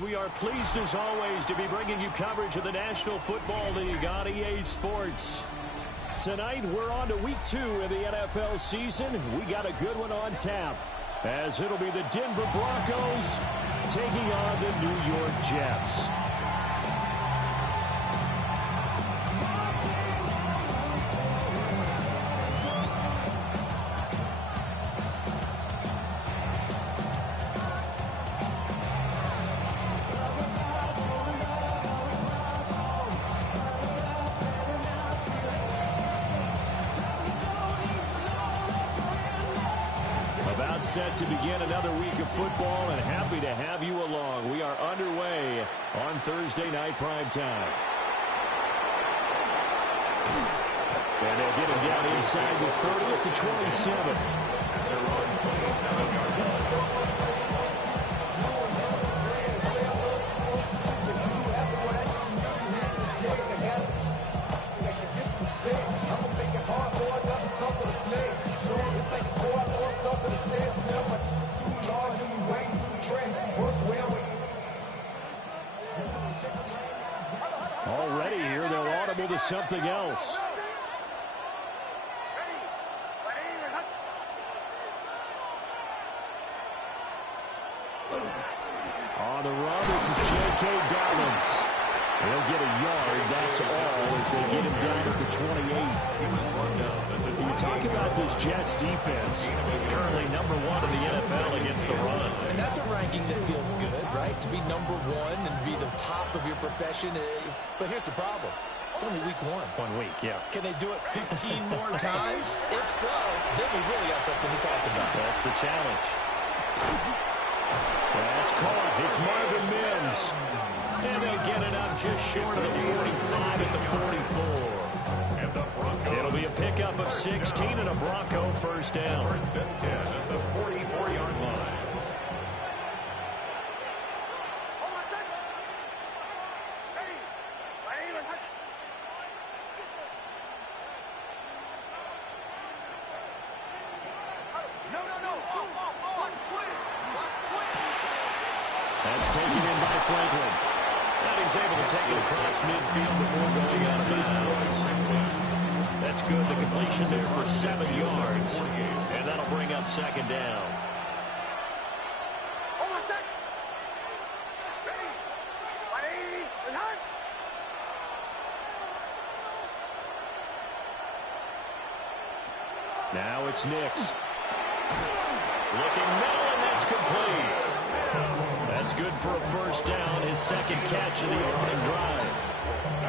We are pleased as always to be bringing you coverage of the National Football League on EA Sports. Tonight we're on to week 2 of the NFL season. We got a good one on tap, as it'll be the Denver Broncos taking on the New York Jets. Set to begin another week of football, and happy to have you along. We are underway on Thursday night primetime. And they'll get him down inside the 30 at the 27. They're on 27-yard line. Already here, they'll audible to something else. On the run, this is J.K. Dobbins. He'll get a yard, that's all, as they get him down at the 28. You talk about this Jets defense. Currently number 1 in the NFL against the run. And that's a ranking that feels good, right? To be number 1 and be the top of your profession. But here's the problem. It's only week 1. 1 week, yeah. Can they do it 15 more times? If so, then we really got something to talk about. That's the challenge. That's caught. It's Marvin Mims. And they'll get it up just short of the 45 at the 44. It'll be a pickup of 16 and a Bronco first down. First and 10 at the 44-yard line. That's taken in by Franklin. And he's able to take it across midfield before going out of bounds. That's good. The completion there for 7 yards. And that'll bring up second down. Now it's Nix. Looking middle, and that's complete. That's good for a first down, his second catch of the opening drive.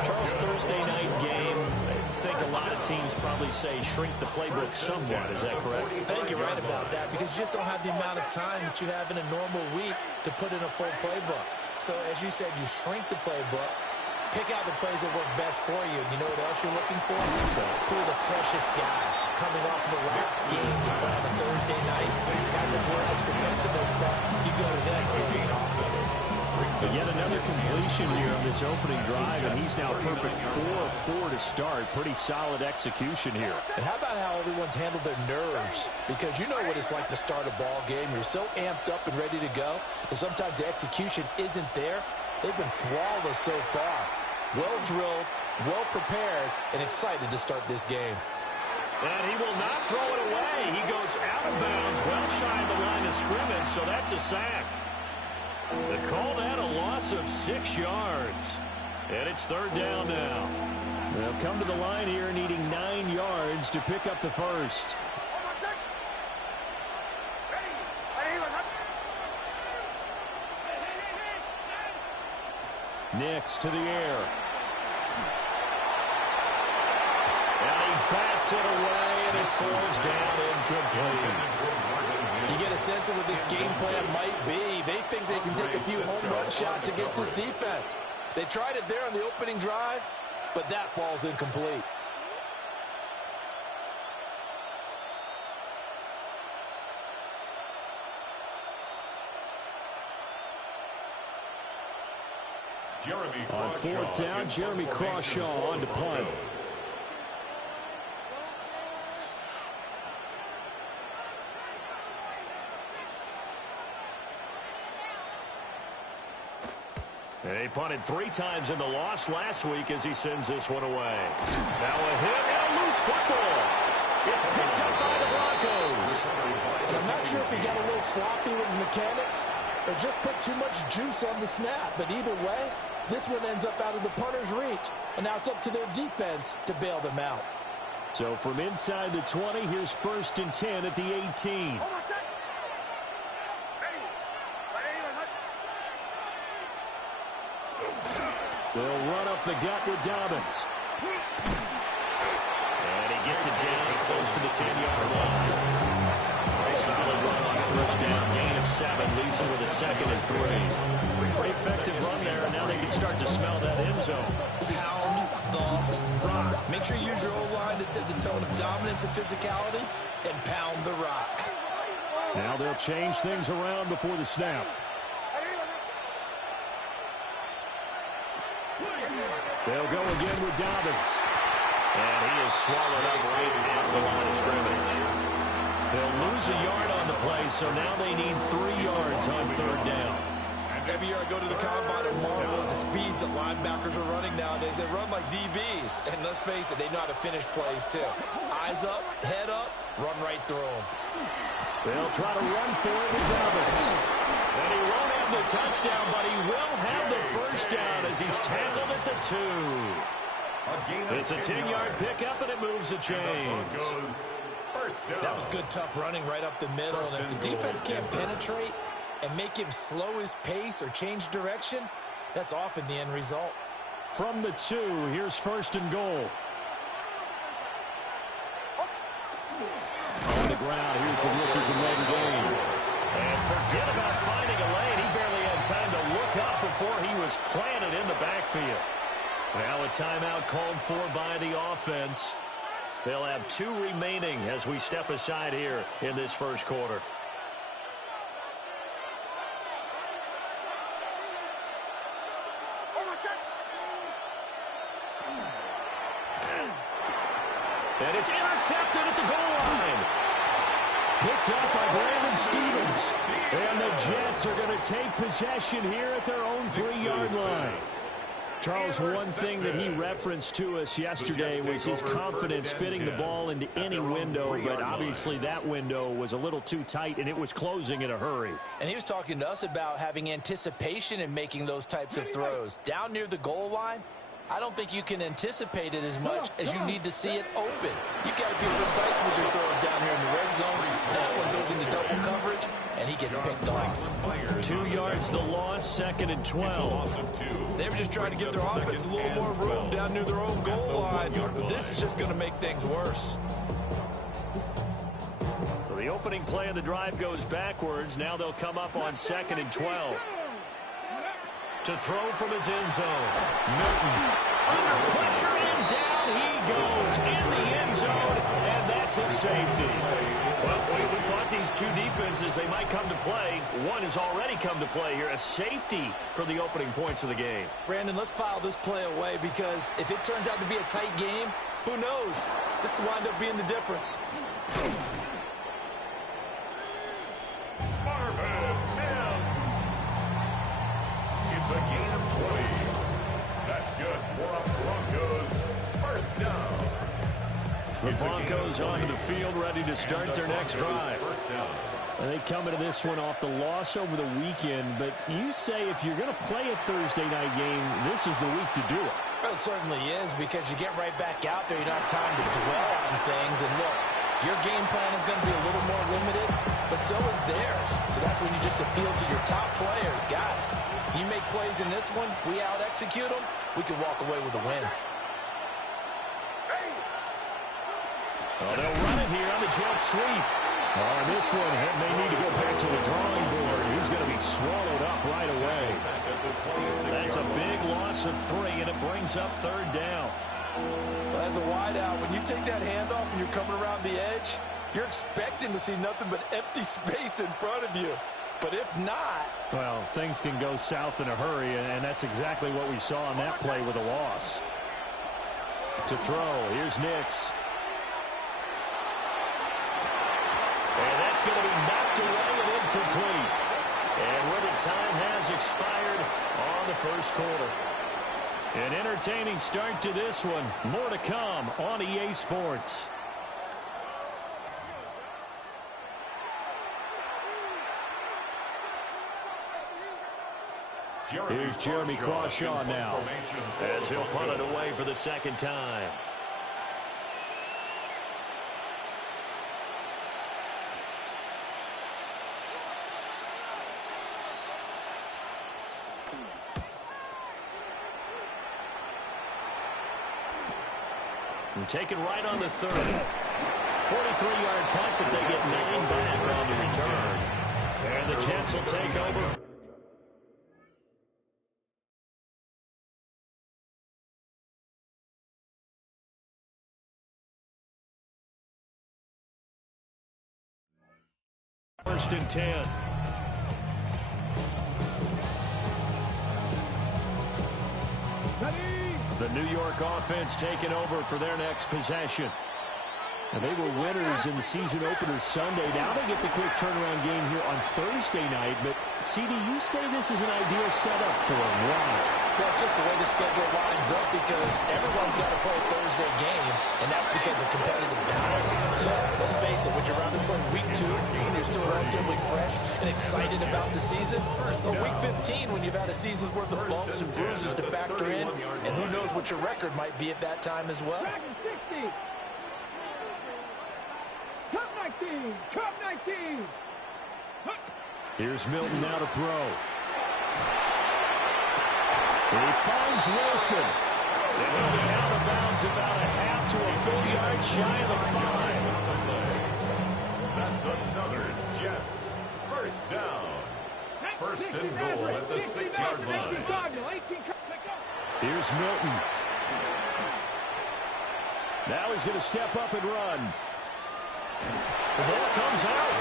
Charles, Thursday night game, I think a lot of teams probably say shrink the playbook somewhat. Is that correct? I think you're right about that, because you just don't have the amount of time that you have in a normal week to put in a full playbook. So, as you said, you shrink the playbook, pick out the plays that work best for you. And you know what else you're looking for? So, who are the freshest guys coming off the last game to play on a Thursday night? Guys that were prepared for their stuff, you go to them for being awesome. So yet another completion here on this opening drive, and he's now perfect 4-4 to start. Pretty solid execution here. And how about how everyone's handled their nerves? Because you know what it's like to start a ball game. You're so amped up and ready to go, and sometimes the execution isn't there. They've been flawless so far. Well drilled, well prepared, and excited to start this game. And he will not throw it away. He goes out of bounds, well shy of the line of scrimmage, so that's a sack. They call that a loss of 6 yards. And it's third down now. They'll come to the line here needing 9 yards to pick up the first. Nix to the air. And he bats it away, and it falls down incomplete. You get a sense of what this game plan might be. They think they can take a few home run shots against this defense. They tried it there on the opening drive, but that falls incomplete. On fourth down, Jeremy Crawshaw on to punt. And he punted 3 times in the loss last week as he sends this one away. Now a hit and a loose football. It's picked up by the Broncos. And I'm not sure if he got a little sloppy with his mechanics or just put too much juice on the snap. But either way, this one ends up out of the punter's reach. And now it's up to their defense to bail them out. So from inside the 20, here's 1st and 10 at the 18. They'll run up the gut with Dobbins. And he gets it down close to the 10-yard line. A solid run on 1st down. Gain of 7 leaves him with a 2nd and 3. Pretty effective run there, and now they can start to smell that end zone. Pound the rock. Make sure you use your O-line to set the tone of dominance and physicality, and pound the rock. Now they'll change things around before the snap. They'll go again with Dobbins. And he is swallowed up right at the line of scrimmage. They'll lose a yard on the play, so now they need 3 yards on 3rd down. Every year I go to the combine and marvel at the speeds that linebackers are running nowadays. They run like DBs. And let's face it, they know how to finish plays too. Eyes up, head up, run right through them. They'll try to run for it with Dobbins. And he won't have the touchdown, but he will have the 1st down as he's tackled at the 2. It's a 10-yard pickup, and it moves the chains. That was good, tough running right up the middle. And if the defense can't penetrate and make him slow his pace or change direction, that's often the end result. From the 2, here's 1st and goal. On the ground, here's the rookie from Notre Dame. And forget about finding a lane. He barely had time to look up before he was planted in the backfield. Now a timeout called for by the offense. They'll have 2 remaining as we step aside here in this 1st quarter. And it's intercepted at the goal line. Picked up by Brandon Stevens. And the Jets are going to take possession here at their own 3-yard line. Charles, one thing that he referenced to us yesterday was his confidence fitting the ball into any window, but obviously that window was a little too tight, and it was closing in a hurry. And he was talking to us about having anticipation in making those types of throws. Down near the goal line, I don't think you can anticipate it as much as you need to see it open. You've got to be precise with your throws down here in the red zone. That one goes into double coverage, and he gets picked off. 2 yards the loss, 2nd and 12. They were just trying to give their offense a little more room down near their own goal line. This is just going to make things worse. So the opening play of the drive goes backwards. Now they'll come up on 2nd and 12. To throw from his end zone. Newton under pressure and down he goes in the end zone, and that's a safety. Well, we thought these 2 defenses, they might come to play. One has already come to play here, a safety for the opening points of the game. Brandon, let's file this play away because if it turns out to be a tight game, who knows? This could wind up being the difference. It's a gain of 20. That's good for a Broncos 1st down. The Broncos onto the field ready to start their next drive. And they come into this one off the loss over the weekend, but you say if you're going to play a Thursday night game, this is the week to do it. Well, it certainly is because you get right back out there. You don't have time to dwell on things. And look, your game plan is going to be a little more limited, but so is theirs. So that's when you just appeal to your top players. Guys, you make plays in this one, we out-execute them, we can walk away with a win. Well, they'll run it here on the jet sweep. On this one, they need to go back to the drawing board. He's going to be swallowed up right away. That's a big loss of 3, and it brings up 3rd down. Well, as a wideout, when you take that handoff and you're coming around the edge, you're expecting to see nothing but empty space in front of you. But if not... Well, things can go south in a hurry, and that's exactly what we saw on that play with a loss. To throw, here's Nix. And that's going to be knocked away and incomplete. And with it time has expired on the first quarter. An entertaining start to this one. More to come on EA Sports. Here's Jeremy Crawshaw now, as he'll punt it away for the second time. And taken right on the 30. 43-yard punt, but they get 9 back on the return. And the Jets will take over. First and 10. The New York offense taking over for their next possession. And they were winners in the season opener Sunday. Now they get the quick turnaround game here on Thursday night. But, CD, you say this is an ideal setup for them. Why? Well, just the way the schedule lines up, because everyone's got to play a Thursday game, and that's because of competitive balance. So, let's face it, would you rather play week 2 when you're still relatively fresh and excited about the season, or week 15 when you've had a season's worth of bumps and bruises to factor in, and who knows what your record might be at that time as well? Cup 19! Cup 19! Here's Milton now to throw. He finds Wilson. And he'll be out of bounds about a half to a full yard shy of the 5. That's another Jets first down. First and goal at the 6-yard line. Here's Milton. Now he's going to step up and run. The ball comes out,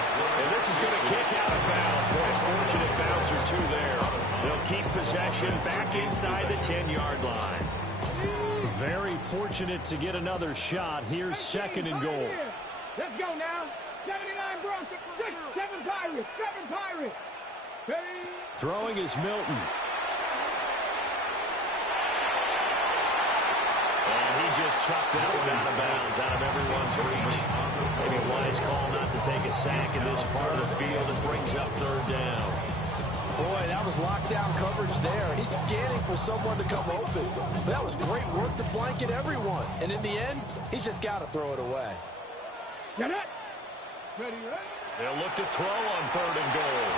and this is going to kick out of bounds. Boy, fortunate bounce or two there. They'll keep possession back inside the 10-yard line. Very fortunate to get another shot. Here's second and goal. Let's go now. 79 Bronco. 7 Pirates. 7 Pirates. Throwing is Milton. Just chucked that one out of bounds, out of everyone's reach. Maybe a wise call not to take a sack in this part of the field. It brings up third down. Boy, that was lockdown coverage there. He's scanning for someone to come open. That was great work to blanket everyone. And in the end, he's just got to throw it away. Get it. Ready, ready. They'll look to throw on third and goal.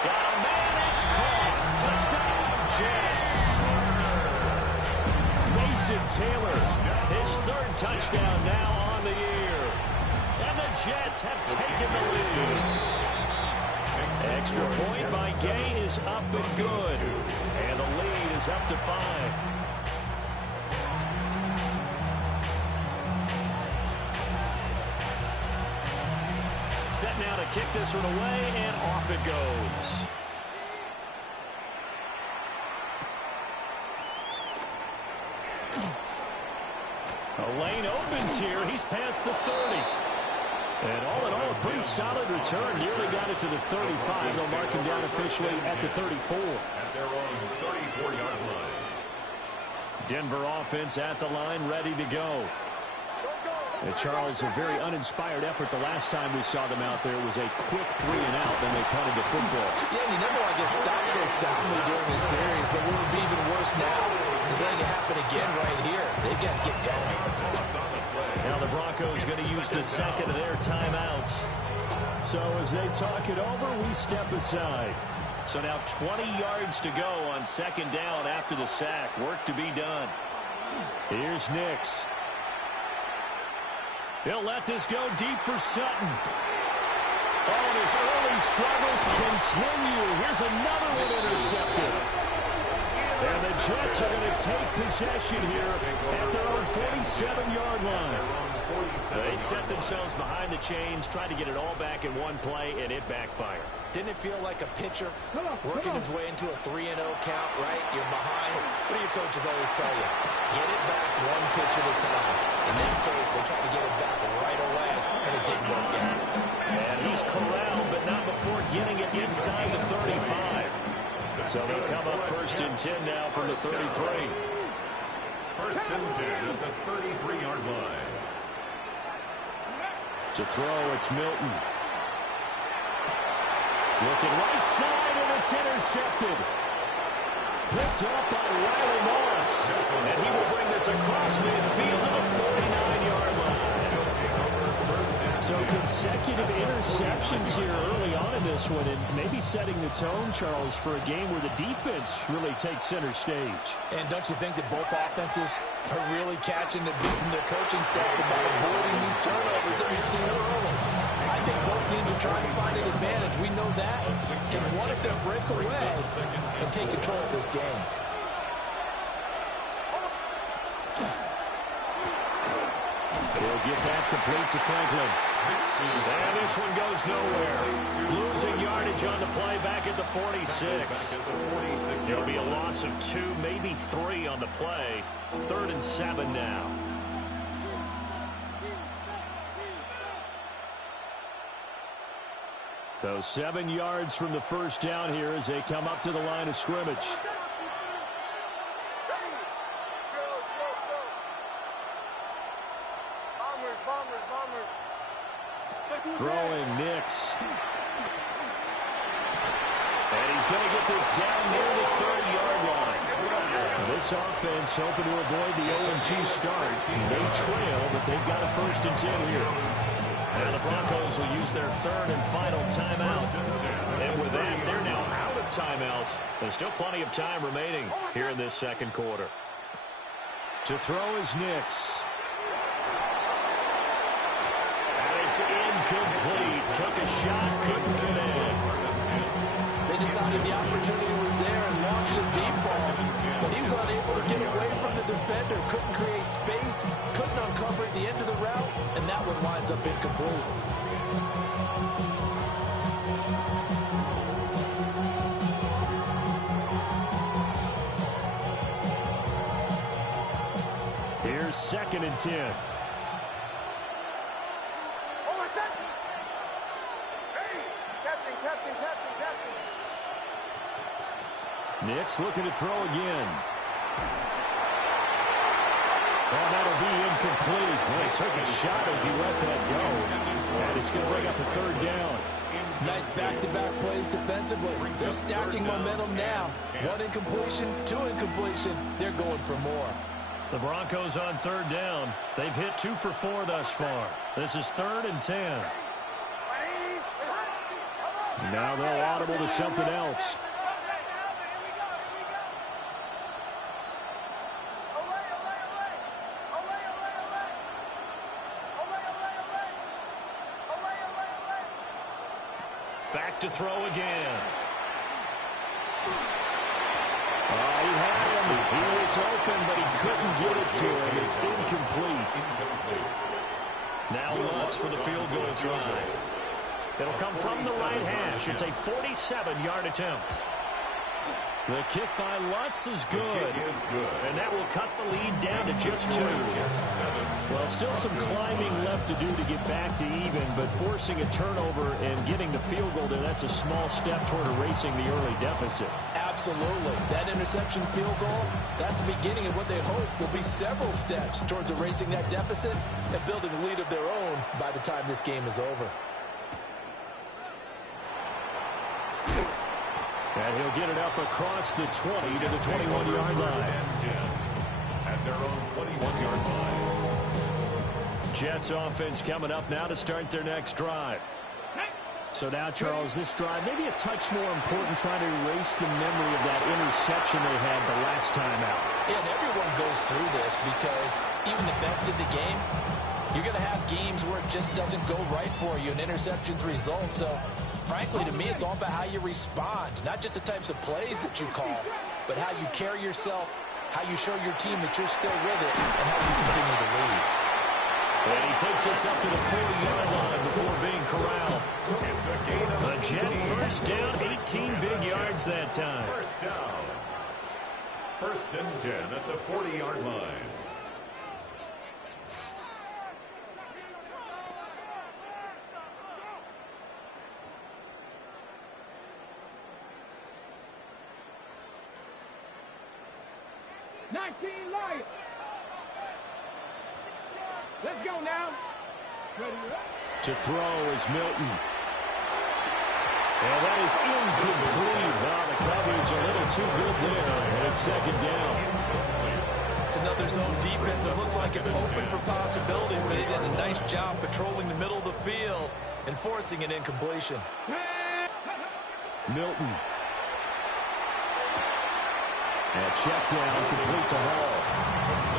Got a man, it's caught. Touchdown, Jets. Mason Taylor, his third touchdown now on the year. And the Jets have taken the lead. Extra point by Gay is up and good. And the lead is up to 5. Set now to kick this one away, and off it goes. A lane opens here. He's past the 30. And all in all, a pretty solid return. Nearly got it to the 35. They'll mark him down officially at the 34. At their own 34-yard line. Denver offense at the line, ready to go. And Charles, a very uninspired effort the last time we saw them out there. It was a quick 3 and out, then they punted the football. Yeah, and you never want to get stopped so soundly during this series, but what would be even worse now is letting it happen again right here. They've got to get going. Now the Broncos going to use the second of their timeouts. So as they talk it over, we step aside. So now 20 yards to go on second down after the sack. Work to be done. Here's Nix. He'll let this go deep for Sutton. Oh, and his early struggles continue. Here's another one intercepted. And the Jets are going to take possession here at their own 47-yard line. They set themselves behind the chains, tried to get it all back in one play, and it backfired. Didn't it feel like a pitcher working his way into a 3-0 count, right? You're behind. What do your coaches always tell you? Get it back one pitch at a time. In this case, they tried to get it back right away, and it didn't work out. And he's corralled, but not before getting it inside the 35. So they'll come up 1st and 10 now from the 33. 1st and 10 at the 33-yard line. To throw, it's Milton. Looking right side, and it's intercepted. Picked up by Riley Moss. And he will bring this across midfield to the 49-yard line. So consecutive interceptions here early on in this one, and maybe setting the tone, Charles, for a game where the defense really takes center stage. And don't you think that both offenses are really catching the beat from their coaching staff about avoiding these turnovers that we've seen early? I think both teams are trying to find an advantage. We know that. Can one of them break away and take control of this game? He'll get that complete to Franklin. And this one goes nowhere. Losing yardage on the play back at the 46. There'll be a loss of 2, maybe 3 on the play. 3rd and 7 now. So 7 yards from the first down here as they come up to the line of scrimmage. Throwing Nix. And he's going to get this down near the 30-yard line. Now this offense hoping to avoid the 0-2 start. They trail, but they've got a 1st and 10 here. Now the Broncos will use their 3rd and final timeout. And with that, they're now out of timeouts. There's still plenty of time remaining here in this 2nd quarter. To throw is Nix. It's incomplete. Took a shot, couldn't connect. They decided the opportunity was there and launched a deep ball, but he was unable to get away from the defender. Couldn't create space, couldn't uncover at the end of the route, and that one winds up incomplete. Here's 2nd and 10. Nix looking to throw again. Oh, that'll be incomplete. Well, he took a shot as he let that go. And it's going to bring up a 3rd down. Nice back-to-back plays defensively. They're stacking momentum now. 1 incompletion, 2 incompletion. They're going for more. The Broncos on 3rd down. They've hit 2 for 4 thus far. This is 3rd and 10. Now they'll audible to something else. Back to throw again. Oh, he had him. He was open, but he couldn't get it to him. It's incomplete. Now Lutz for the field goal try. It'll come from the right hash. It's a 47-yard attempt. The kick by Lutz is good. And that will cut the lead down to just 2. Well, still some climbing left to do to get back to even, but forcing a turnover and getting the field goal there, that's a small step toward erasing the early deficit. Absolutely. That interception field goal, that's the beginning of what they hope will be several steps towards erasing that deficit and building a lead of their own by the time this game is over. And he'll get it up across the 20 to the 21-yard line. At their own 21-yard line. Jets offense coming up now to start their next drive. So now, Charles, this drive maybe a touch more important, trying to erase the memory of that interception they had the last time out. Yeah, and everyone goes through this because even the best in the game, you're going to have games where it just doesn't go right for you and interceptions result. So, frankly, to me, it's all about how you respond, not just the types of plays that you call, but how you carry yourself, how you show your team that you're still with it, and how you continue to lead. And he takes us up to the 40-yard line before being corralled. It's a gain of A Jet 18. first down, 18 big yards that time. First down. First and 10 at the 40-yard line. Lions. Let's go now. Ready up. To throw is Milton. And that is incomplete. Wow, the coverage a little too good there. And it's second down. It's another zone defense. It looks like it's open for possibilities, but they did a nice job patrolling the middle of the field and forcing an incompletion. Milton. And check down, complete to Hall.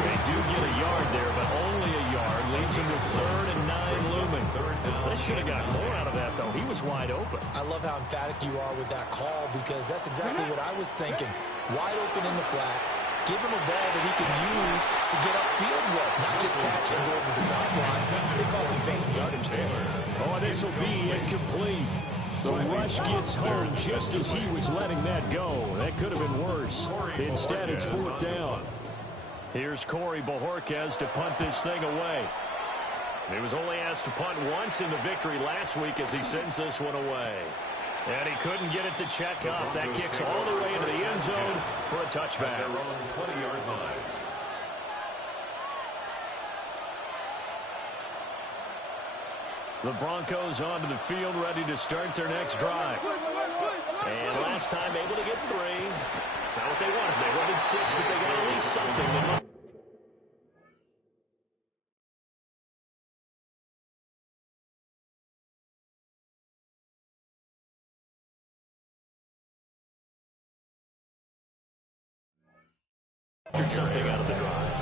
They do get a yard there, but only a yard. Leaves him with 3rd and 9 looming. They should have got more out of that, though. He was wide open. I love how emphatic you are with that call because that's exactly what I was thinking. Wide open in the flat. Give him a ball that he can use to get upfield with, not just catch and go over the sideline. They cost themselves some yardage there. Oh, this will be incomplete. The rush gets home just as he was letting that go. That could have been worse. Instead, it's 4th down. Here's Corey Bojorquez to punt this thing away. He was only asked to punt once in the victory last week as he sends this one away. And he couldn't get it to check up. That kicks all the way into the end zone for a touchback. Their own 20-yard line. The Broncos onto the field, ready to start their next drive. And last time able to get 3. It's not what they wanted. They wanted 6, but they got at least something. Something out of the drive.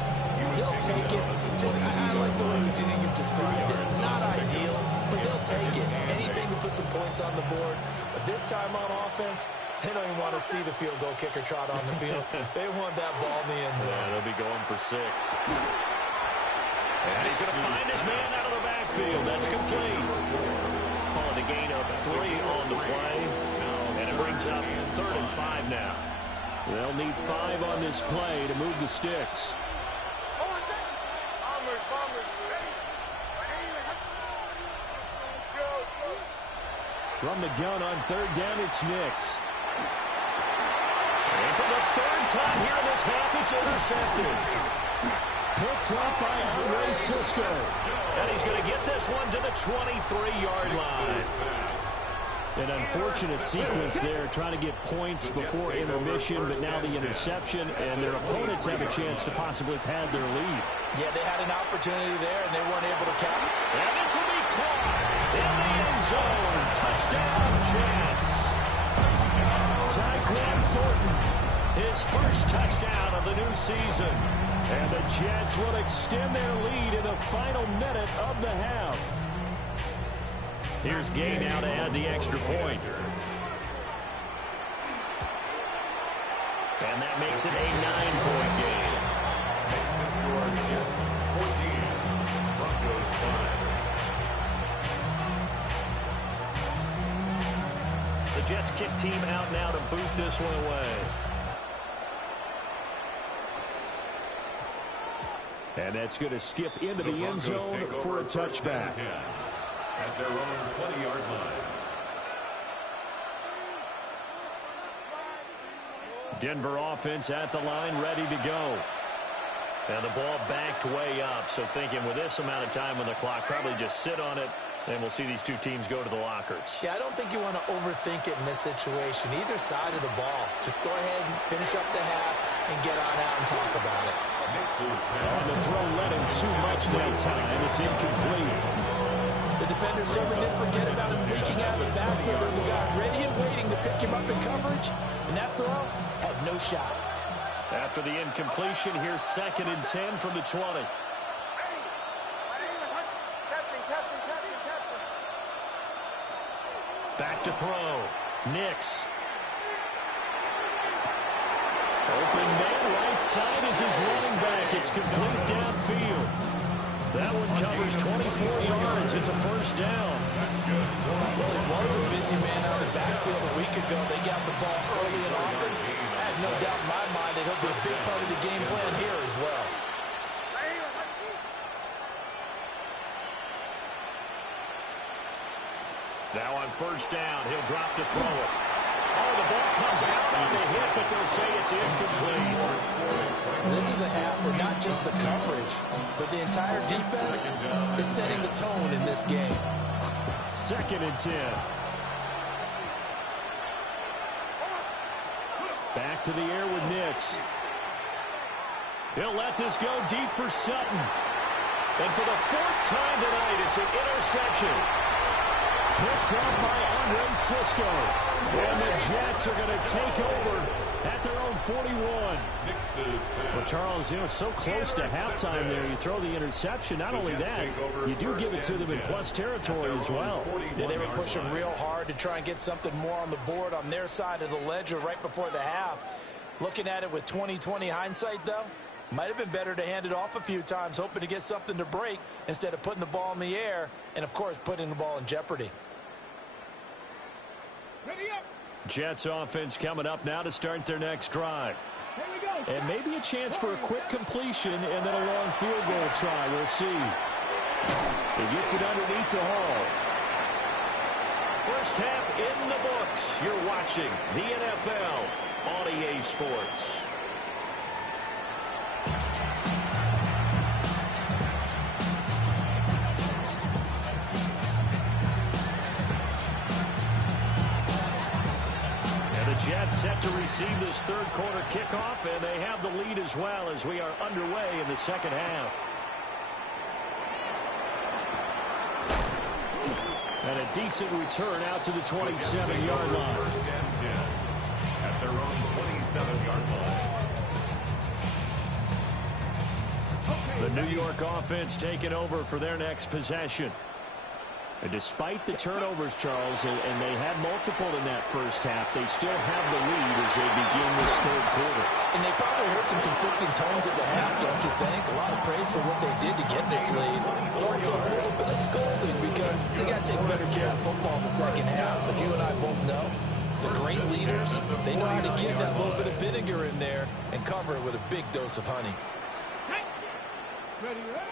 They'll take it. I like the way you've described it. Not ideal, but they'll take it. Anything to put some points on the board. But this time on offense, they don't even want to see the field goal kicker trot on the field. They want that ball in the end zone. Yeah, they'll be going for 6. And he's going to find his man out of the backfield. That's complete. Calling a gain of 3 on the play. And it brings up 3rd and 5 now. They'll need 5 on this play to move the sticks. From the gun on 3rd down, it's Nix. And for the 3rd time here in this half, it's intercepted. Picked up by Andre Cisco. And he's going to get this one to the 23-yard line. An unfortunate sequence there, trying to get points before intermission, but now the interception, and their opponents have a chance to possibly pad their lead. Yeah, they had an opportunity there, and they weren't able to cap it. And this will be caught in the end zone. Touchdown, Jets. Tyquan Thornton, his first touchdown of the new season. And the Jets will extend their lead in the final minute of the half. Here's Gay now to add the extra point. And that makes it a 9-point game. Makes the score Jets 14, Broncos 5. The Jets kick team out now to boot this one away. And that's going to skip into the end zone for a touchback. At their own 20-yard line. Denver offense at the line, ready to go. And the ball backed way up, so thinking with this amount of time on the clock, probably just sit on it, and we'll see these two teams go to the lockers. Yeah, I don't think you want to overthink it in this situation. Either side of the ball. Just go ahead and finish up the half and get on out and talk about it. And the throw led him too much that time. It's incomplete. The defender certainly didn't forget about him peeking out of the backfield. There was a guy ready and waiting to pick him up in coverage, and that throw had no shot. After the incompletion, here's 2nd and 10 from the 20. Back to throw. Nix. Open man, right side is his running back. It's complete downfield. That one covers 24 yards. It's a first down. That's good. Well, it was a busy man out of the backfield a week ago. They got the ball early and often. I have no doubt in my mind that he'll be a big part of the game plan here as well. Now on first down, he'll drop to throw it. Oh, the ball comes out on the hit, but they'll say it's incomplete. This is a half where not just the coverage, but the entire defense is setting the tone in this game. 2nd and 10. Back to the air with Nix. He'll let this go deep for Sutton. And for the 4th time tonight, it's an interception. Picked up by Andre Cisco. And the Jets are going to take over at their own 41. Well, Charles, you know, it's so close to halftime there. You throw the interception. Not only that, you do give it to them in plus territory as well. Yeah, they were pushing real hard to try and get something more on the board on their side of the ledger right before the half. Looking at it with 20/20 hindsight, though, might have been better to hand it off a few times, hoping to get something to break instead of putting the ball in the air and, of course, putting the ball in jeopardy. Ready up. Jets offense coming up now to start their next drive. Here we go. And maybe a chance for a quick completion and then a long field goal try. We'll see. He gets it underneath to Hall. First half in the books. You're watching the NFL on EA Sports. Jets set to receive this third quarter kickoff, and they have the lead as well as we are underway in the second half. And a decent return out to the 27-yard line. First and 10 at their own 27-yard line. The New York offense taking over for their next possession. And despite the turnovers, Charles, and they had multiple in that first half, they still have the lead as they begin this third quarter. And they probably heard some conflicting tones at the half, don't you think? A lot of praise for what they did to get this lead. Also a little bit of scolding because they got to take better care of football in the second half. But you and I both know the great leaders, they know how to give that little bit of vinegar in there and cover it with a big dose of honey. Ready, ready.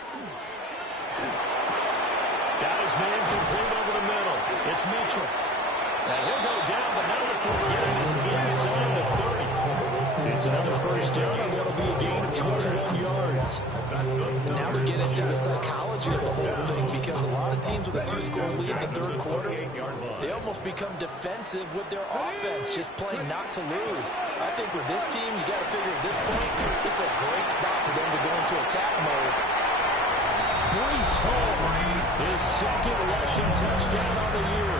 Got his man complete over the middle. It's Mitchell. Now he'll go down, but now the getting is inside the 30. It's another first down, and that'll be a gain of 21 yards. Now we get into the psychology of the whole thing because a lot of teams with a 2-score lead in the third quarter, they almost become defensive with their offense, just playing not to lose. I think with this team, you got to figure at this point, this is a great spot for them to go into attack mode. Breece Hall, his second rushing touchdown on the year,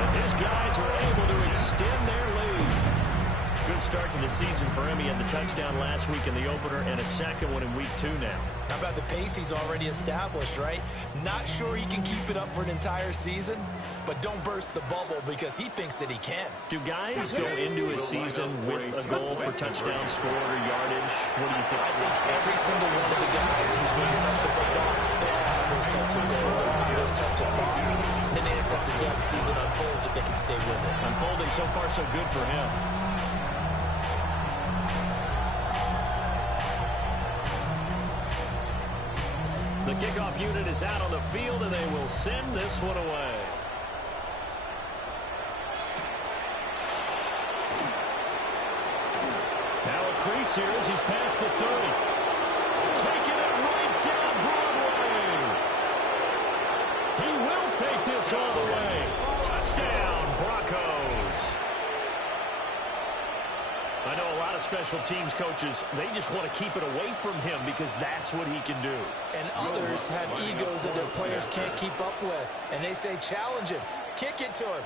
as his guys are able to extend their lead. Good start to the season for him. He had the touchdown last week in the opener and a second one in week 2 now. How about the pace he's already established, right? Not sure he can keep it up for an entire season, but don't burst the bubble because he thinks that he can. Do guys go into a season with a goal for touchdown scored or yardage? What do you think? I think every single one of the guys who's going to touch the football, they all have those types of goals, they all have those types of thoughts. Then they just have to see how the season unfolds if they can stay with it. Unfolding so far so good for him. The kickoff unit is out on the field, and they will send this one away. Now a crease here as he's past the 30. Taking it right down Broadway. He will take this all the way. Touchdown, Broncos. I know a lot of special teams coaches, they just want to keep it away from him because that's what he can do. And others have egos that their players can't keep up with. And they say, challenge him, kick it to him.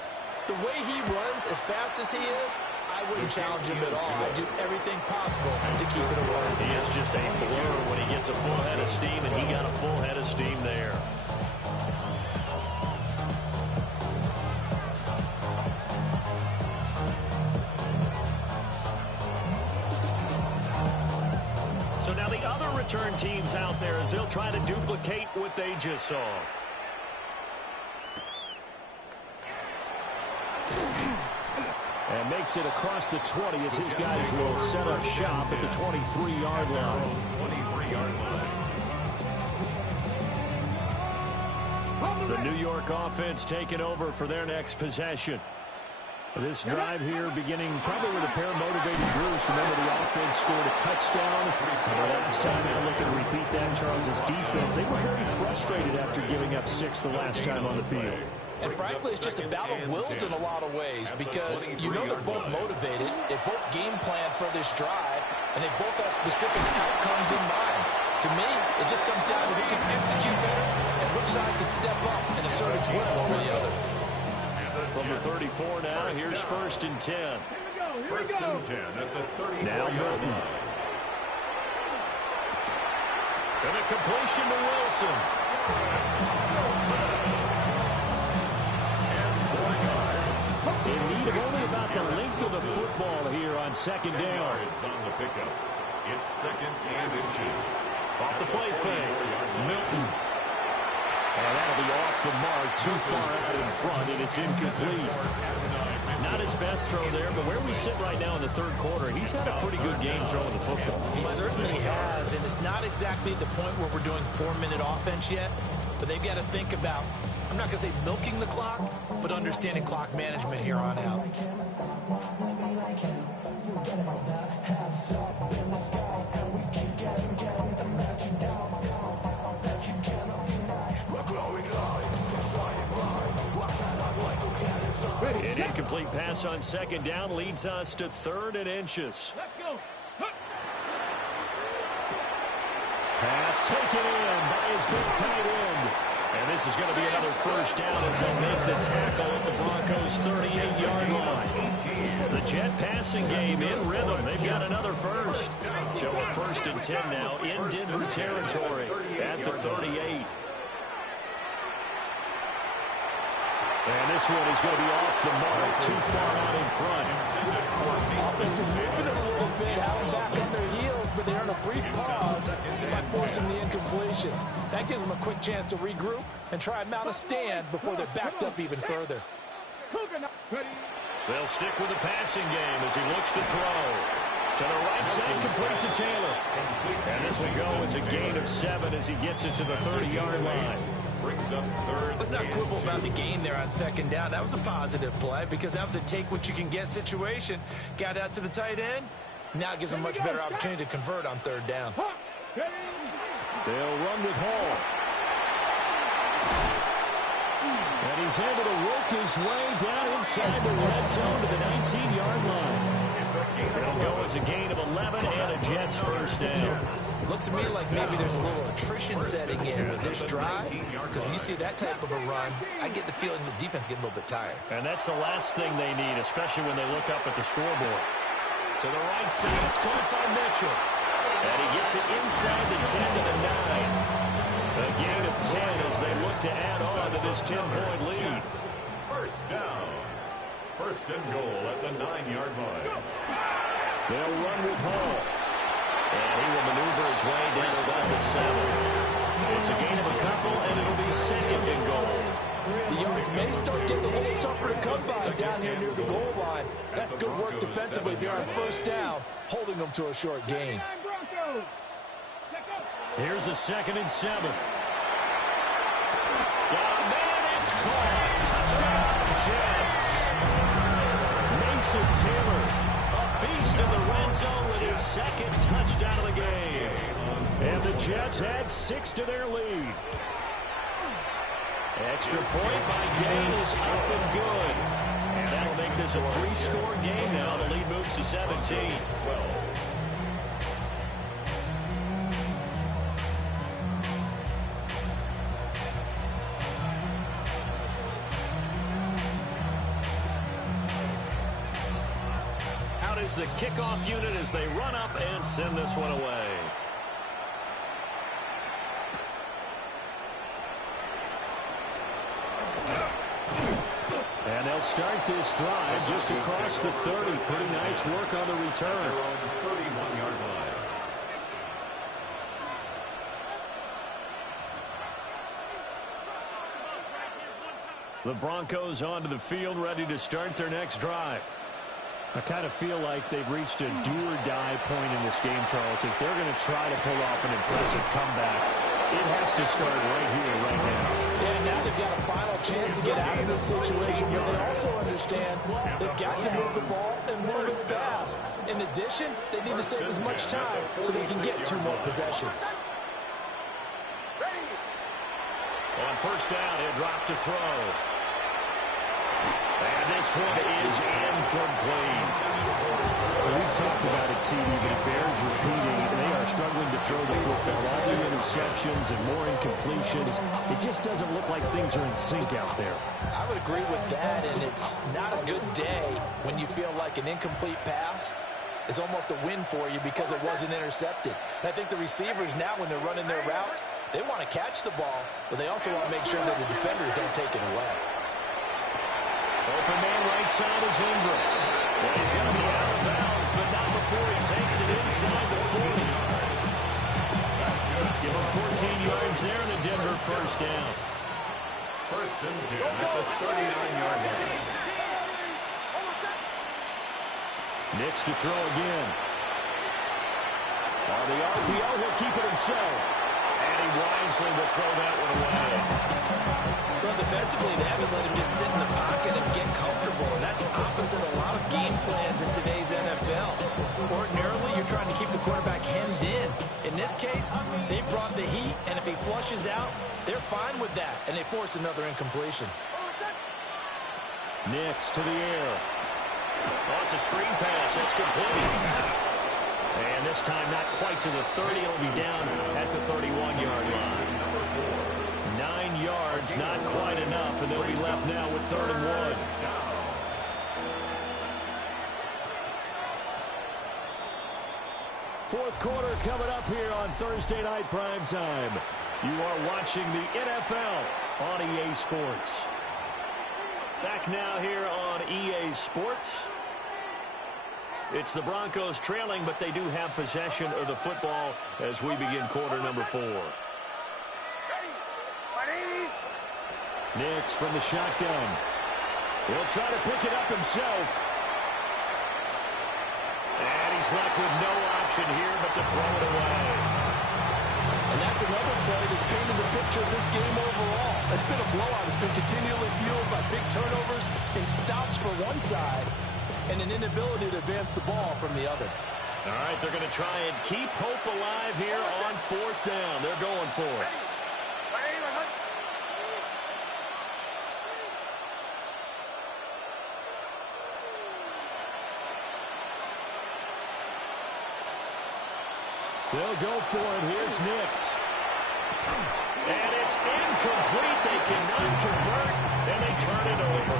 The way he runs as fast as he is, I wouldn't challenge him at all. I'd do everything possible to keep it away. He is just a blur when he gets a full head of steam, and he got a full head of steam there. So now the other return different teams out there as they'll try to duplicate what they just saw. And makes it across the 20 as his guys will set up shop at the 23-yard line. 23-yard line. The New York offense taking over for their next possession. This drive here beginning probably with a pair of motivated groups. Remember, the offense scored a touchdown. And the last time they're looking to repeat that, Charles's defense, they were very frustrated after giving up 6 the last time on the field. And frankly, it's just a battle of wills in a lot of ways because you know they're both motivated. They both game plan for this drive, and they both have specific outcomes in mind. To me, it just comes down to who can execute better and which side can step up and assert its will over the other. From the 34 now, here's 1st and 10. First and 10 at the 34-yard Now Milton. line. And a completion to Wilson. In need of only about the length of the football here on 2nd down. It's on the pickup. It's 2nd and inches. Off the play fake. Milton. And that'll be off the mark, too far out in front, and it's incomplete. Not his best throw there, but where we sit right now in the 3rd quarter, he's had a pretty good game throwing the football. He certainly has, and it's not exactly at the point where we're doing 4-minute offense yet, but they've got to think about, I'm not going to say milking the clock, but understanding clock management here on out. An incomplete pass on 2nd down leads us to 3rd and inches. Let's go. Pass taken in by his big tight end. And this is going to be another 1st down as they'll make the tackle at the Broncos' 38-yard line. The Jet passing game in rhythm. They've got another 1st. So a 1st and 10 now in Denver territory at the 38. And this one is going to be off the mark, too far out in front. Offense is moving a little bit, having back on their heels, but they're in a brief pause by forcing the incompletion. That gives them a quick chance to regroup and try and mount a stand before they're backed up even further. They'll stick with the passing game as he looks to throw. To the right side, complete to Taylor. And this will go as a gain of 7 as he gets it to the 30-yard line. Brings up 3rd. Let's not quibble about the gain there on 2nd down. That was a positive play because that was a take-what-you-can-get situation. Got out to the tight end. Now it gives them a much better opportunity to convert on 3rd down. They'll run with Hall. And he's able to work his way down inside the red zone to the 19-yard line. It'll go as a gain of 11 and a Jets 1st down. Looks to me like maybe there's a little attrition setting in with this drive because when you see that type of a run, I get the feeling the defense getting a little bit tired. And that's the last thing they need, especially when they look up at the scoreboard. To the right side, it's caught by Mitchell. And he gets it inside the 10 to the 9. A gain of 10 as they look to add on to this 10-point lead. 1st down. 1st and goal at the 9-yard line. They'll run with Hall. And he will maneuver his way down to about the 7. It's a gain of a couple, and it'll be 2nd and goal. The yards may start getting a little tougher to come by down here near the goal line. That's good work defensively there on 1st down, holding them to a short gain. Here's a 2nd and 7. Got a man, it's caught. Touchdown, Jets. Mason Taylor, a beast in the red zone with his 2nd touchdown of the game. And the Jets add 6 to their lead. Extra point by Gay is up and good. And that'll make this a 3-score game now. The lead moves to 17. Out is the kickoff unit as they run up and send this one away. And they'll start this drive just across the 30. Pretty nice work on the return. 31-yard line. The Broncos onto the field, ready to start their next drive. I kind of feel like they've reached a do-or-die point in this game, Charles. If they're going to try to pull off an impressive comeback, it has to start right here, right now. Yeah, now they've got a final chance to get out of this situation, but they also understand they've got to move the ball and move it fast. In addition, they need to save as much time so they can get 2 more possessions. On first down, he'll drop to throw. And this one is incomplete. Well, we've talked about it, CD, but it bears repeating. They are struggling to throw the football. All the interceptions and more incompletions. It just doesn't look like things are in sync out there. I would agree with that, and it's not a good day when you feel like an incomplete pass is almost a win for you because it wasn't intercepted. And I think the receivers now, when they're running their routes, they want to catch the ball, but they also want to make sure that the defenders don't take it away. Open man right side is Ingram. Well, he's going to be out of bounds, but not before he takes it inside the 40. Give him 14 yards there and a Denver first down. First and 10 at the 39-yard line. Nix to throw again. On the RPO, he'll keep it himself. And he wisely will throw that one away. Well, defensively, they haven't let him just sit in the pocket and get comfortable, and that's opposite a lot of game plans in today's NFL. Ordinarily, you're trying to keep the quarterback hemmed in. In this case, they brought the heat, and if he flushes out, they're fine with that, and they force another incompletion. Nix to the air. Oh, it's a screen pass. It's complete. And this time not quite to the 30. It'll be down at the 31-yard line. 9 yards, not quite enough, and they'll be left now with 3rd and 1. Fourth quarter coming up here on Thursday Night Primetime. You are watching the NFL on EA Sports. Back now here on EA Sports. It's the Broncos trailing, but they do have possession of the football as we begin quarter number 4. Nix from the shotgun. He'll try to pick it up himself. And he's left with no option here but to throw it away. And that's another play that's painted the picture of this game overall. It's been a blowout. It's been continually fueled by big turnovers and stops for one side and an inability to advance the ball from the other. All right, they're going to try and keep hope alive here on 4th down. They're going for it. They'll go for it. Here's Nix. And it's incomplete. They cannot convert, and they turn it over.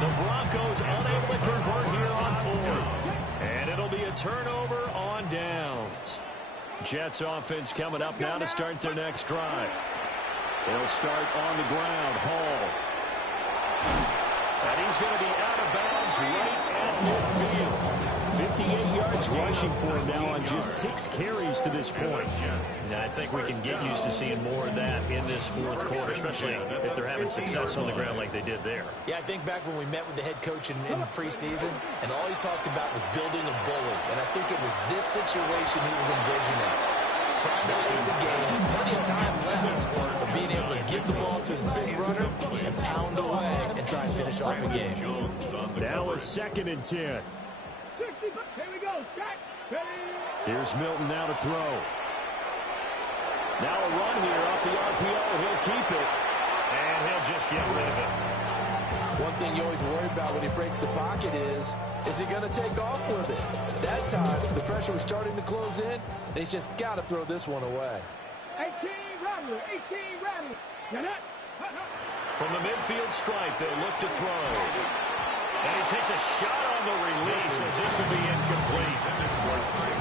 The Broncos unable to convert here on 4th. And it'll be a turnover on downs. Jets offense coming up now to start their next drive. They'll start on the ground. Hall. And he's going to be out of bounds right at midfield. 58 yards rushing for him now on just 6 carries to this point. And I think we can get used to seeing more of that in this 4th quarter, especially if they're having success on the ground like they did there. Yeah, I think back when we met with the head coach in preseason, and all he talked about was building a bully. And I think it was this situation he was envisioning. Trying to ice a game, plenty of time left, but being able to give the ball to his big runner and pound away and try and finish off a game. Now a 2nd and 10. Here we go. Jack. Here's Milton now to throw. Now a run here off the RPO. He'll keep it. And he'll just get rid of it. One thing you always worry about when he breaks the pocket is he going to take off with it? That time, the pressure was starting to close in, and he's just got to throw this one away. 18 Rattler. 18 Rattler. From the midfield stripe, they'll look to throw. And he takes a shot on the release as this will be incomplete.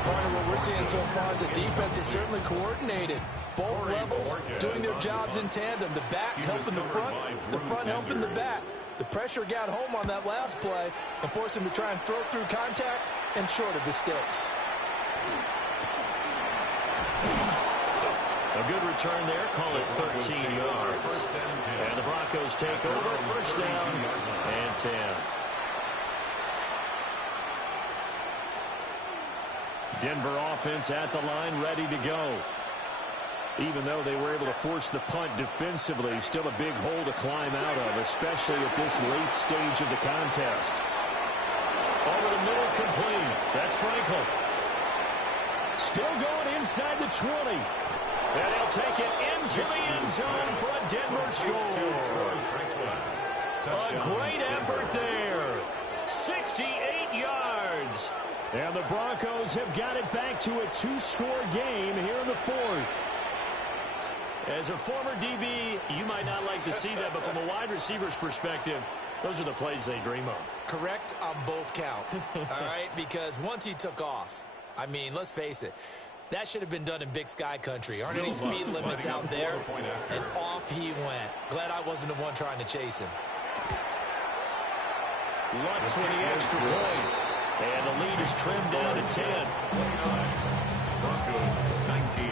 Part of what we're seeing so far is the defense is certainly coordinated. Both levels doing their jobs in tandem. The back helping the front helping the back. The pressure got home on that last play and forced him to try and throw through contact and short of the sticks. The A good return there. Call it 13 yards. And the Broncos take over. First down and 10. Denver offense at the line, ready to go. Even though they were able to force the punt defensively, still a big hole to climb out of, especially at this late stage of the contest. Over the middle, complete. That's Franklin. Still going inside the 20. And he'll take it into the end zone for a Denver score. A great effort there. 68 yards. And the Broncos have got it back to a 2-score game here in the fourth. As a former DB, you might not like to see that, but from a wide receiver's perspective, those are the plays they dream of. Correct on both counts, all right? Because once he took off, I mean, let's face it, that should have been done in Big Sky country. Aren't any speed limits out there? And off he went. Glad I wasn't the one trying to chase him. Lutz with the extra point. And the lead is trimmed down to 10. Broncos 19.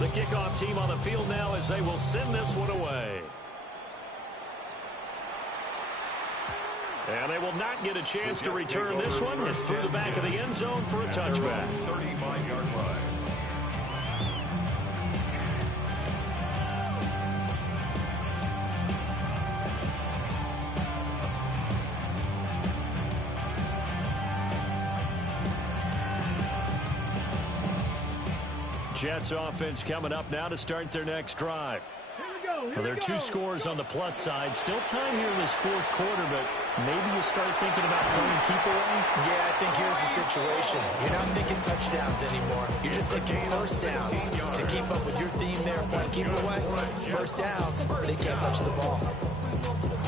The kickoff team on the field now as they will send this one away. And they will not get a chance to return this one. It's through the back of the end zone for a touchback. 35-yard line. Jets offense coming up now to start their next drive. Well, there are 2 scores on the plus side. Still time here in this fourth quarter, but maybe you start thinking about playing keep away? Yeah, I think here's the situation. You're not thinking touchdowns anymore. You're just thinking first downs. To keep up with your theme there, playing keep away, first downs, they can't touch the ball.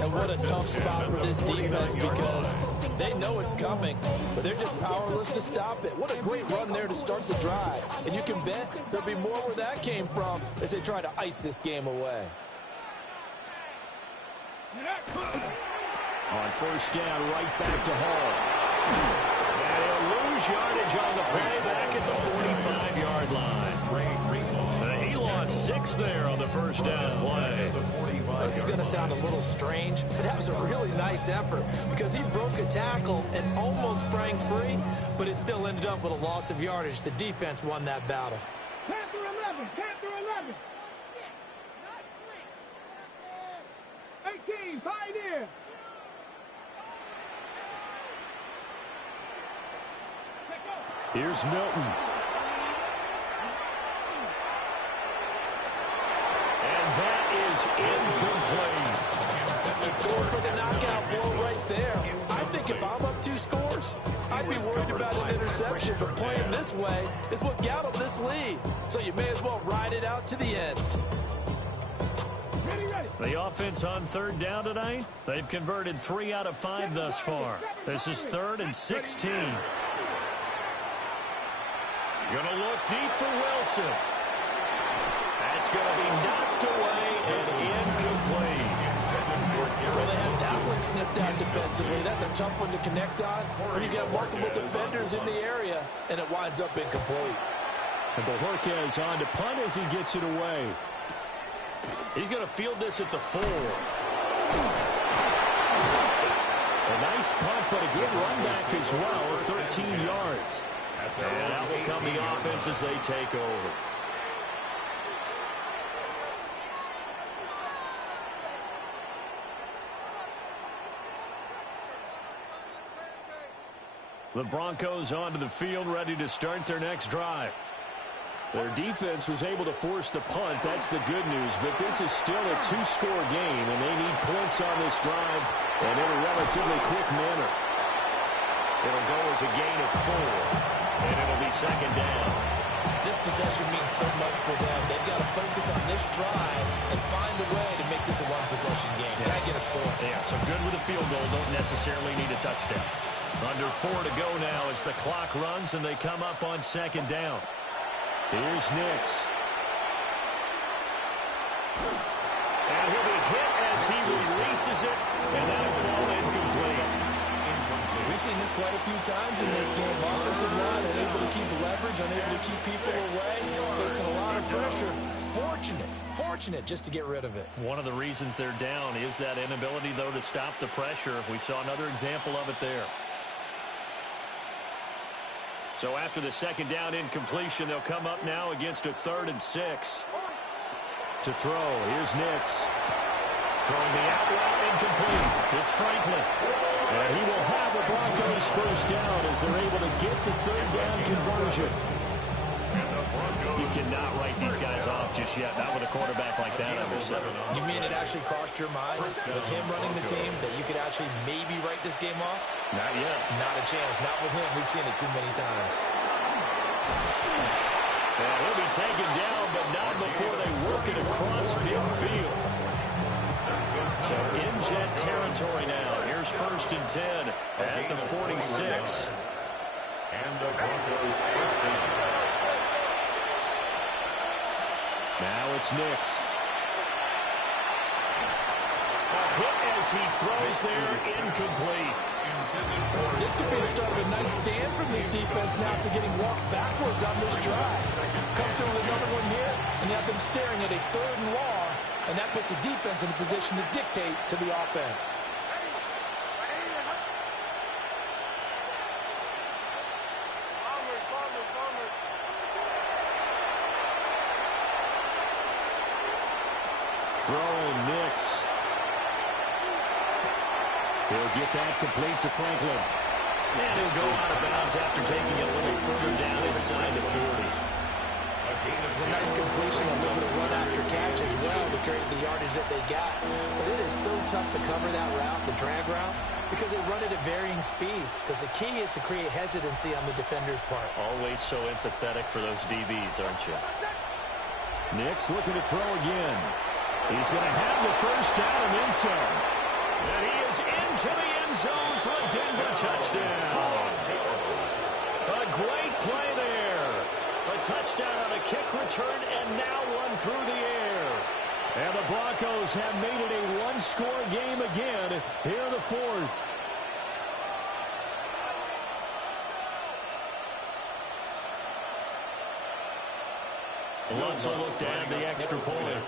And what a tough spot for this defense because they know it's coming, but they're just powerless to stop it. What a great run there to start the drive. And you can bet there'll be more where that came from as they try to ice this game away. On first down, right back to Hall. And he'll lose yardage on the play back at the 45-yard line. He lost 6 there on the first down play. This is going to sound a little strange, but that was a really nice effort because he broke a tackle and almost sprang free, but it still ended up with a loss of yardage. The defense won that battle. Panther 11, Panther 11. 18, Pioneer. Here's Milton. And that is incomplete. Going for the knockout blow right there. I think if I'm up 2 scores, I'd be worried about an interception, but playing this way is what got them this lead. So you may as well ride it out to the end. The offense on third down tonight, they've converted 3 out of 5 thus far. This is 3rd and 16. Gonna look deep for Wilson. That's gonna be knocked away and incomplete. Well, they had that one snipped out defensively. That's a tough one to connect on when you got multiple defenders in the area, and it winds up incomplete. And Bojorquez on to punt as he gets it away. He's going to field this at the 4. A nice punt, but a good run back as well, 13 yards. And out will come the offense as they take over. The Broncos onto the field, ready to start their next drive. Their defense was able to force the punt. That's the good news, but this is still a 2-score game, and they need points on this drive and in a relatively quick manner. It'll go as a gain of 4, and it'll be second down. This possession means so much for them. They've got to focus on this drive and find a way to make this a one-possession game. Got to get a score. Yeah, so good with a field goal. Don't necessarily need a touchdown. Under 4 to go now as the clock runs and they come up on second down. Here's Nix. And he'll be hit as as he releases it, and that'll fall incomplete. We've seen this quite a few times in this game. Offensive line unable to keep leverage, unable to keep people away, facing a lot of pressure. Fortunate just to get rid of it. One of the reasons they're down is that inability, though, to stop the pressure. We saw another example of it there. So after the second down incompletion, they'll come up now against a 3rd and 6. To throw, here's Nix. Throwing the out route incomplete. It's Franklin. And he will have the Broncos first down as they're able to get the 3rd down conversion. You cannot write these guys off just yet, not with a quarterback like that under center. You mean it actually crossed your mind with him running the team that you could actually maybe write this game off? Not yet. Not a chance. Not with him. We've seen it too many times. And he'll be taken down, but not before they work it across midfield. So in Jet territory now. Here's 1st and 10 at the 46. And the Broncos first down. Now it's Nix. A hit as he throws there, incomplete. This could be the start of a nice stand from this defense now after getting walked backwards on this drive. Come through with another one here, and you have them staring at a 3rd and long, and that puts the defense in a position to dictate to the offense. Throwing Nix. He'll get that complete to Franklin. And he'll go out of bounds after taking it a little further down inside the 40. It's a nice completion, a little bit of run after catch as well to create the yardage that they got. But it is so tough to cover that route, the drag route, because they run it at varying speeds. Because the key is to create hesitancy on the defender's part. Always so empathetic for those DBs, aren't you? Nix looking to throw again. He's going to have the first down and then some. And he is into the end zone for a Denver touchdown. A great play there. A touchdown on a kick return and now one through the air. And the Broncos have made it a one-score game again here in the 4th. Lutz will look to add the extra point.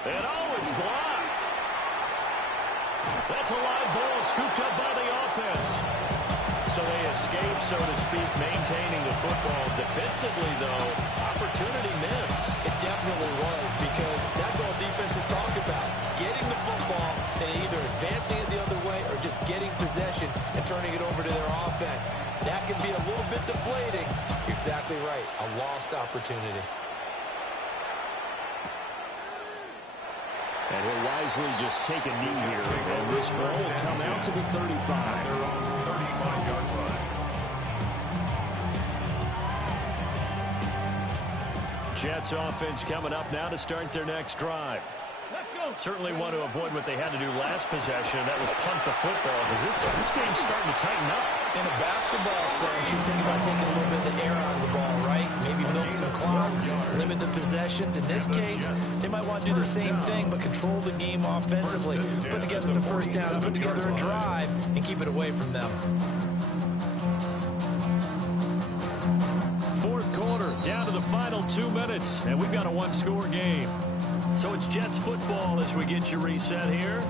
And it's blocked. That's a live ball scooped up by the offense. So they escape, so to speak, maintaining the football. Defensively, though, opportunity miss. It definitely was, because that's all defenses talk about. Getting the football and either advancing it the other way or just getting possession and turning it over to their offense. That can be a little bit deflating. You're exactly right. A lost opportunity. And he'll wisely just take a knee here. And this ball will come out to the 35. They're on 35-yard line. Jets offense coming up now to start their next drive. Certainly want to avoid what they had to do last possession. That was punt the football, because this game's starting to tighten up. In a basketball sense, you think about taking a little bit of the air out of the ball, right? Maybe milk some clock, limit the possessions. In this case, they might want to do the same thing, but control the game offensively. Put together some first downs, put together a drive, and keep it away from them. Fourth quarter, down to the final 2 minutes, and we've got a one-score game. So it's Jets football as we get you reset here.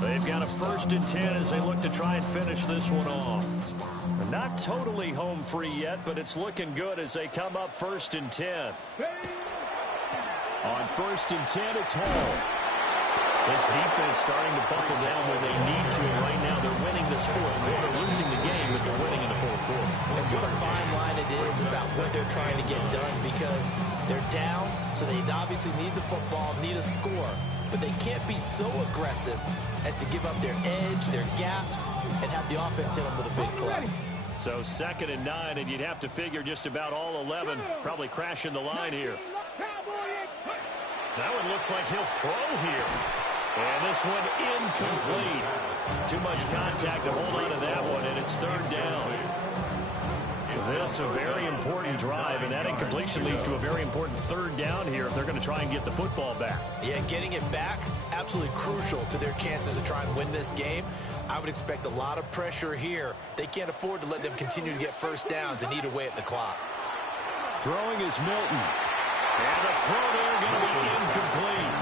They've got a 1st and 10 as they look to try and finish this one off. They're not totally home free yet, but it's looking good as they come up 1st and 10. On 1st and 10, it's Hall. This defense starting to buckle down where they need to. Right now, they're winning this fourth quarter, losing the game, but they're winning in the fourth quarter. And what a fine line it is about what they're trying to get done, because they're down, so they obviously need the football, need a score. But they can't be so aggressive as to give up their edge, their gaps, and have the offense hit them with a big play. So 2nd and 9, and you'd have to figure just about all 11 probably crashing the line here. That one looks like he'll throw here. And this one incomplete. Too much contact to hold on to that one, and it's 3rd down. This a very important drive, and that incompletion leads to a very important third down here if they're going to try and get the football back. Yeah, getting it back, absolutely crucial to their chances to try and win this game. I would expect a lot of pressure here. They can't afford to let them continue to get first downs and eat away at the clock. Throwing is Milton. And the throw there going to be incomplete.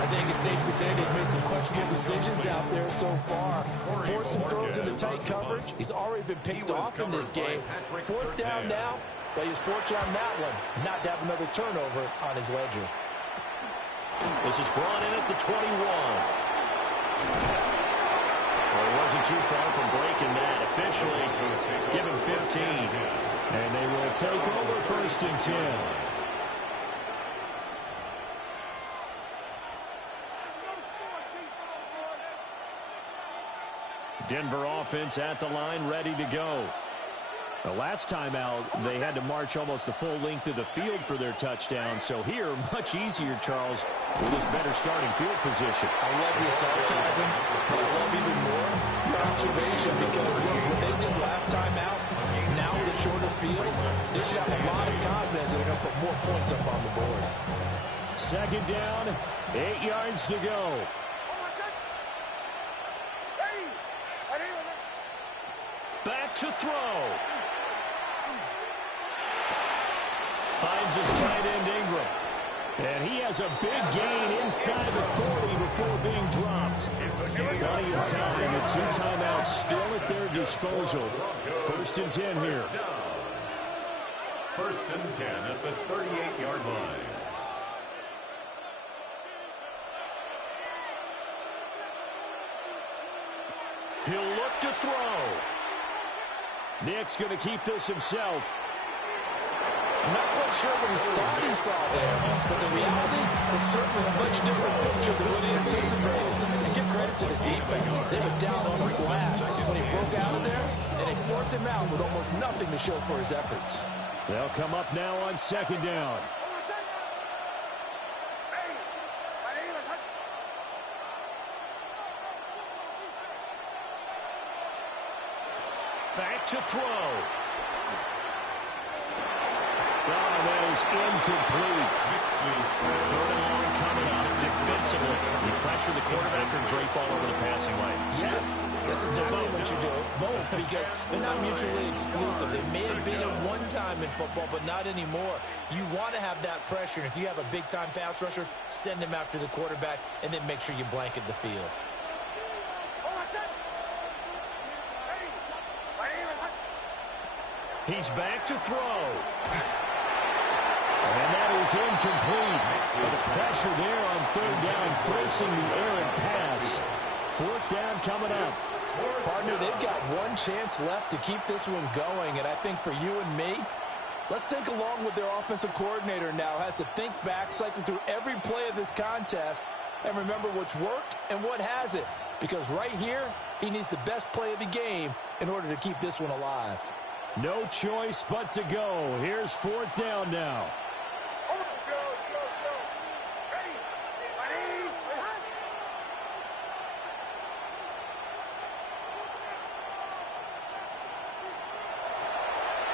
I think it's safe to say he's made some questionable decisions out there so far. Forced some throws into tight coverage. He's already been picked off in this game. Fourth down now, but he was fortunate on that one, not to have another turnover on his ledger. This is brought in at the 21. Well, he wasn't too far from breaking that. Officially given 15. And they will take over first and 10. Denver offense at the line, ready to go. The last time out, they had to march almost the full length of the field for their touchdown. So here, much easier, Charles, with this better starting field position. I love your sarcasm, but I love even more your observation because look, what they did last time out, now with a shorter field, they should have a lot of confidence that they're going to put more points up on the board. Second down, 8 yards to go. Back to throw. Finds his tight end Ingram. And he has a big gain inside the 40 before being dropped. Plenty of time. The 2 timeouts still at their disposal. First and 10 here. First and 10 at the 38-yard line. He'll look to throw. Nick's going to keep this himself. I'm not quite sure what he thought he saw there, but the reality was certainly a much different picture than what he anticipated. And give credit to the defense. They were down on the flat when he broke out of there, and they forced him out with almost nothing to show for his efforts. They'll come up now on second down. Back to throw. Oh, that is incomplete. Third and long coming up. Defensively, you pressure the quarterback or drape all over the passing lane. Yes, that's exactly what you do. It's both because they're not mutually exclusive. They may have been at one time in football, but not anymore. You want to have that pressure, and if you have a big-time pass rusher, send him after the quarterback, and then make sure you blanket the field. He's back to throw. And that is incomplete. The pressure there on third down, forcing the errant pass. Fourth down coming up. Partner, they've got one chance left to keep this one going, and I think for you and me, let's think along with their offensive coordinator now. Has to think back, cycle through every play of this contest, and remember what's worked and what hasn't. Because right here, he needs the best play of the game in order to keep this one alive. No choice but to go. Here's fourth down now.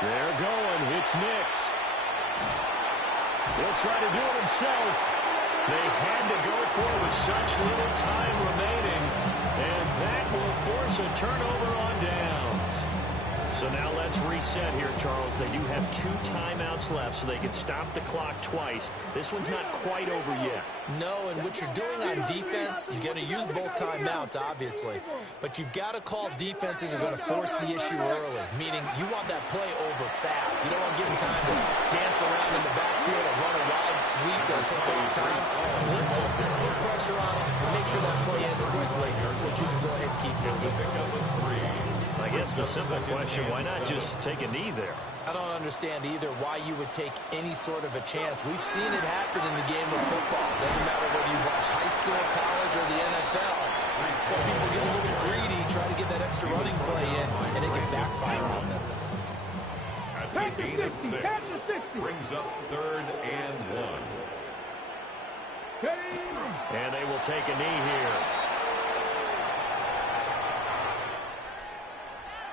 They're going. It's Nix. He'll try to do it himself. They had to go for it with such little time remaining, and that will force a turnover on downs. So now let's reset here, Charles. They do have 2 timeouts left, so they can stop the clock twice. This one's not quite over yet. No, and what you're doing on defense, you're going to use both timeouts, obviously. But you've got to call defenses are going to force the issue early, meaning you want that play over fast. You don't want to give them time to dance around in the backfield or run a wide sweep that'll take all the time. Blitz them, put pressure on them, make sure that play ends quickly so that you can go ahead and keep moving. I guess the simple question, why not just take a knee there? I don't understand either why you would take any sort of a chance. We've seen it happen in the game of football. Doesn't matter whether you watch high school, college, or the NFL. Some people get a little greedy, try to get that extra running play in, and it can backfire on them. That's a gain of 6. Brings up 3rd and 1. And they will take a knee here.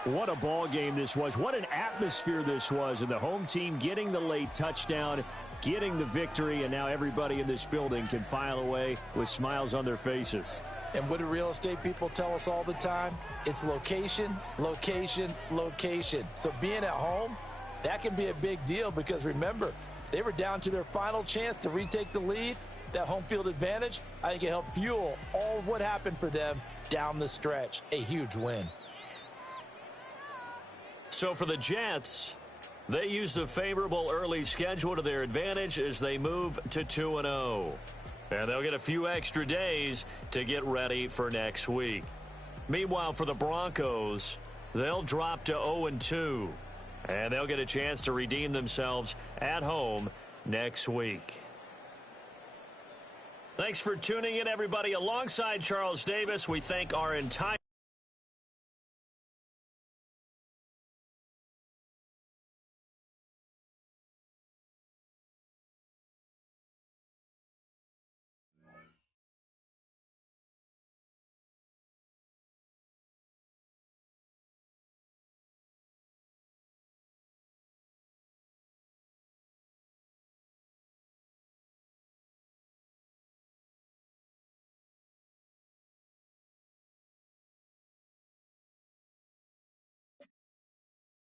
What a ball game this was. What an atmosphere this was. And the home team getting the late touchdown, getting the victory, and now everybody in this building can file away with smiles on their faces. And what do real estate people tell us all the time? It's location, location, location. So being at home, that can be a big deal because remember, they were down to their final chance to retake the lead. That home field advantage, I think it helped fuel all of what happened for them down the stretch. A huge win. So for the Jets, they used a favorable early schedule to their advantage as they move to 2-0. And they'll get a few extra days to get ready for next week. Meanwhile, for the Broncos, they'll drop to 0-2. And they'll get a chance to redeem themselves at home next week. Thanks for tuning in, everybody. Alongside Charles Davis, we thank our entire